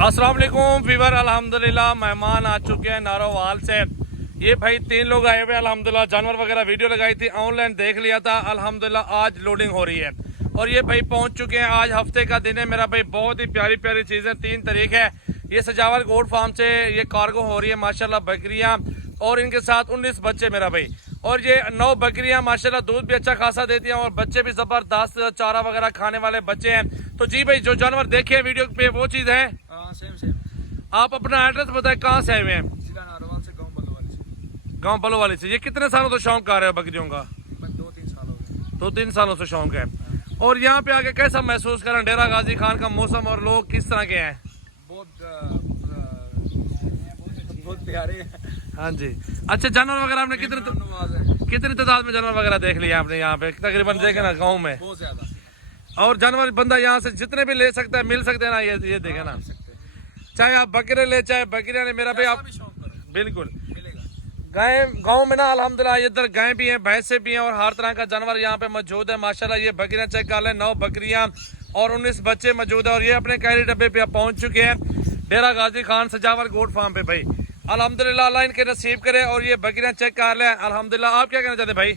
अस्सलाम वालेकुम वीवर, अल्हम्दुलिल्लाह मेहमान आ चुके हैं नारोवाल से। ये भाई 3 लोग आए हुए अल्हम्दुलिल्लाह, जानवर वगैरह वीडियो लगाई थी, ऑनलाइन देख लिया था अल्हम्दुलिल्लाह। आज लोडिंग हो रही है और ये भाई पहुंच चुके हैं। आज हफ्ते का दिन है मेरा भाई, बहुत ही प्यारी प्यारी चीज़ें। 3 तारीख है। ये सजावल गोट फार्म से ये कार्गो हो रही है माशाल्लाह, बकरियाँ और इनके साथ 19 बच्चे मेरा भाई। और ये 9 बकरियां माशाल्लाह दूध भी अच्छा खासा देती हैं और बच्चे भी जबरदस्त, चारा वगैरह खाने वाले बच्चे हैं। तो जी भाई, जो जानवर देखे हैं वीडियो पे वो चीज़ है। सेम। आप अपना एड्रेस बताएं, कहाँ से आए हुए हैं? से गाँव बलोवाली से। ये कितने सालों से शौक कर रहे हो बकरियों का? 2-3 साल हो गए। 2-3 सालों से शौक है। और यहाँ पे आके कैसा महसूस करें? डेरा गाजी खान का मौसम और लोग किस तरह के हैं? बहुत प्यारे हैं। हाँ जी। अच्छा, जानवर वगैरह आपने कितनी तादाद में जानवर वगैरह देख लिया आपने यहाँ पे? तकरीबन देखे ना गाँव में बहुत ज्यादा। और जानवर बंदा यहाँ से जितने भी ले सकता है, मिल सकते हैं ना? ये देखे ना, चाहे आप बकरे ले चाहे बकरियां ले, मेरा भाई आप बिल्कुल गाय गाँव में ना अल्हम्दुलिल्लाह इधर गाय भी हैं, भैंसे भी हैं और हर तरह का जानवर यहाँ पे मौजूद है माशाल्लाह। ये बकरियां चेक कर लें, 9 बकरियां और 19 बच्चे मौजूद है। और ये अपने कैरी डब्बे पे पहुंच चुके हैं डेरा गाजी खान सजावल गोट फार्म पे भाई। अल्हम्दुलिल्लाह अल्लाह इनके नसीब करे। और ये बकरियां चेक कर लें अल्हम्दुलिल्लाह। आप क्या कहना चाहते हैं भाई?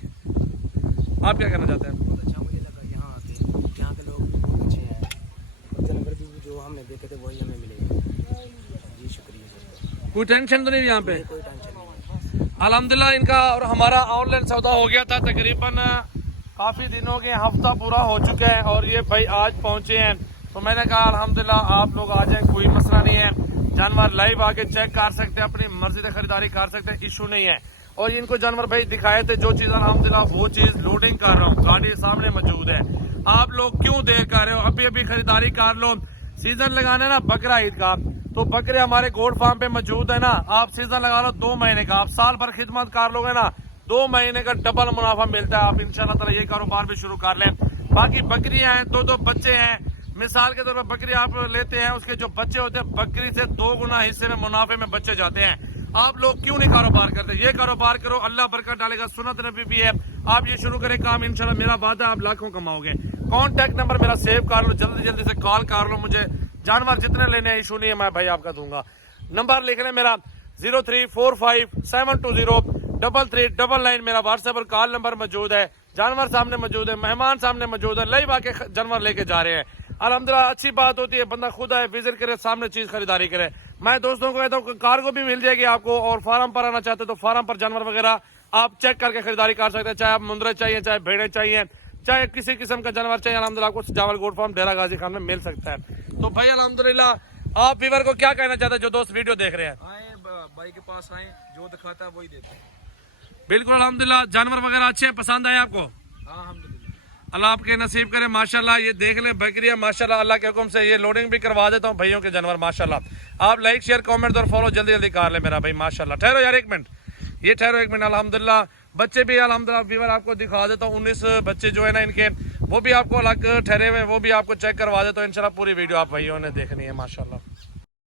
आप क्या कहना चाहते हैं? बहुत अच्छा मुझे लगा, यहाँ आते यहाँ के लोग बहुत अच्छे हैं। जानवर भी जो हमने देखे थे वही हमें मिलेगा। जी शुक्रिया। कोई टेंशन तो नहीं यहाँ पे? कोई टेंशन नहीं। अल्हम्दुलिल्लाह इनका और हमारा ऑनलाइन सौदा हो गया था तकरीबन काफ़ी दिनों के, हफ्ता पूरा हो चुका है। और ये भाई आज पहुंचे हैं तो मैंने कहा अल्हम्दुलिल्लाह आप लोग आ जाएं, कोई मसला नहीं है। जानवर लाइव आके चेक कर सकते हैं, अपनी मर्जी से खरीदारी कर सकते हैं, इशू नहीं है। और इनको जानवर भाई दिखाए थे जो चीज़ अल्हम्दुलिल्लाह वो चीज़ लोडिंग कर रहा हूँ, गाड़ी सामने मौजूद है। आप लोग क्यों देर कर रहे हो? अभी अभी खरीदारी कर लो। सीजन लगाना है ना बकरा ईद का, तो बकरे हमारे गोट फार्म पे मौजूद है ना। आप सीजन लगा लो 2 महीने का, आप साल भर खिदमत कर लोगे ना, 2 महीने का डबल मुनाफा मिलता है। आप इंशाल्लाह ताला ये कारोबार भी शुरू कर लें। बाकी बकरियां हैं, 2-2 बच्चे हैं। मिसाल के तौर पर बकरी आप लेते हैं, उसके जो बच्चे होते हैं बकरी से 2 गुना हिस्से में मुनाफे में बच्चे जाते हैं। आप लोग क्यों नहीं कारोबार करते? ये कारोबार करो, अल्लाह बरकत डालेगा। सुन्नत नबी भी है, आप ये शुरू करें काम, इंशाल्लाह मेरा वादा आप लाखों कमाओगे। कॉन्टेक्ट नंबर मेरा सेव कर लो, जल्दी जल्दी से कॉल कर लो मुझे। जानवर जितने लेने हैं इशू नहीं है, मैं भाई आपका दूंगा। नंबर लिख लें मेरा 0345720399 मेरा व्हाट्सएप और कॉल नंबर मौजूद है। जानवर सामने मौजूद है, मेहमान सामने मौजूद है, लाइव आके जानवर लेके जा रहे हैं। अल्हम्दुलिल्लाह अच्छी बात होती है, बंदा खुद आए, विजिट करे, सामने चीज खरीदारी करे। मैं दोस्तों को कहता हूँ कार्गो भी मिल जाएगी आपको। और फार्म पर आना चाहते तो फार्म पर जानवर वगैरह आप चेक करके खरीदारी कर सकते हैं। चाहे आप मुंदरे चाहिए, चाहे भेड़े चाहिए, चाहे किसी किस्म का जानवर चाहिए, अल्हम्दुलिल्लाह आपको सजावल गोट फार्म डेरा गाजी खान में मिल सकता है। तो भाई अल्हम्दुलिल्लाह आप व्यूअर को क्या कहना चाहते हैं जो दोस्त वीडियो देख रहे हैं? आए भाई के पास आए, जो दिखाता है वही देते हैं। बिल्कुल अल्हम्दुलिल्लाह। जानवर वगैरह अच्छे पसंद आए आपको? हाँ अल्हम्दुलिल्लाह। अल्लाह आपके नसीब करे माशाल्लाह। ये देख लें बकरियां माशाल्लाह, अल्लाह के हुक्म से ये लोडिंग भी करवा देता हूँ भाइयों के जानवर माशाल्लाह। आप लाइक शेयर कमेंट और फॉलो जल्दी जल्दी कर ले मेरा भाई माशाल्लाह। ठहरो यार 1 मिनट, ये ठहरो 1 मिनट। अल्हम्दुलिल्लाह बच्चे भी अल्हम्दुलिल्लाह व्यूअर आपको दिखा देता हूँ। 19 बच्चे जो है ना इनके, वो भी आपको अलग ठहरे हुए, वो भी आपको चेक करवा देता हूँ इंशाल्लाह। पूरी वीडियो आप भाइयों ने देखनी है माशाल्लाह।